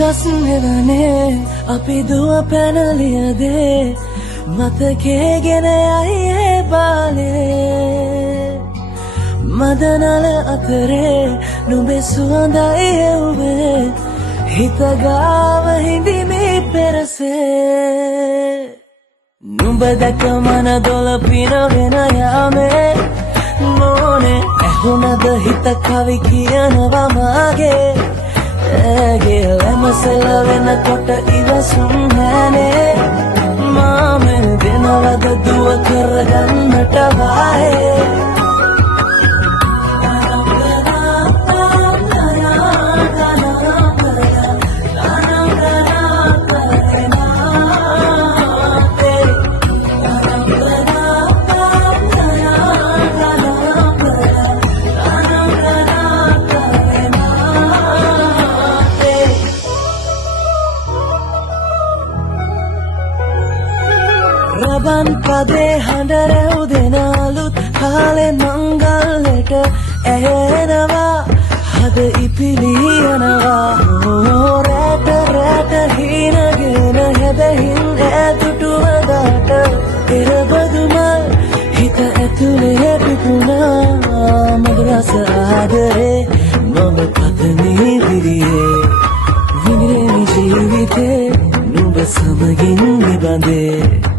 ගස් නෙවනේ අපි දුව පැනලියදේ මතකේ ගෙන යයි ඒ බාලේ මදනල අතරේ නුඹේ සුවඳයි එව්වේ හිත ගාව හිඳිමි පෙරසේ නුඹ දැක මන දොළ පිරවෙන යාමේ මොනේ ඇහුණද හිත කවි කියනවා මාගේ ඇගේ ලැමසල වෙනකොට ඉවසුම් නැනේ මාමෙන් දෙනවද දුව කරගන්නට වායේ රබන් පදේ හඬ රැව් දෙන අලුත් කාලේ මංගල්ලට ඇයෙනවා හද ඉපිලි යනවා රැට රැට හීනගෙන හැබැහින් ඈතුටුව දාට පෙරබදුමල් හිත ඇතුලේ පිපුණා මధుරස ආදරේ මම පතනේ විරියේ විනිරේ ජීවිතේ නුඹ සමගින් නිබඳේ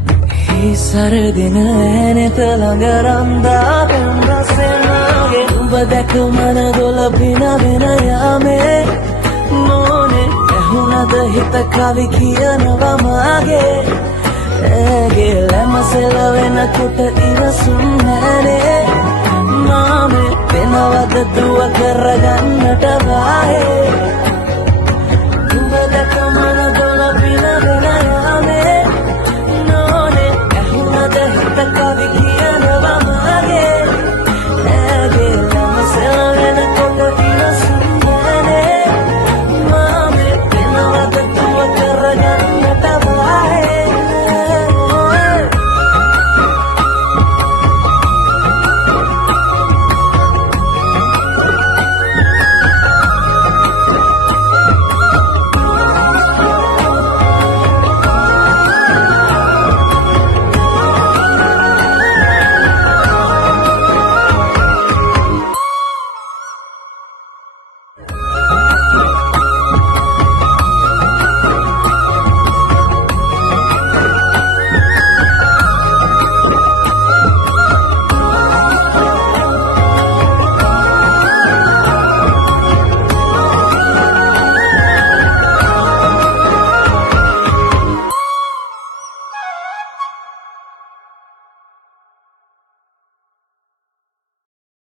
සරදින ඇනෙත ළඟ රන්දා පෙම් රසෙනාගේ උඹ දැක මන දොළ පිනවෙන යාමේ මොනේ ඇහුණද හිත කවි කියනවා මාගේ ඇගේ ලැමසෙල වෙනකොට ඉවසුම් නැනේ මාමේ වෙනවද දුව කරගන්නට වායේ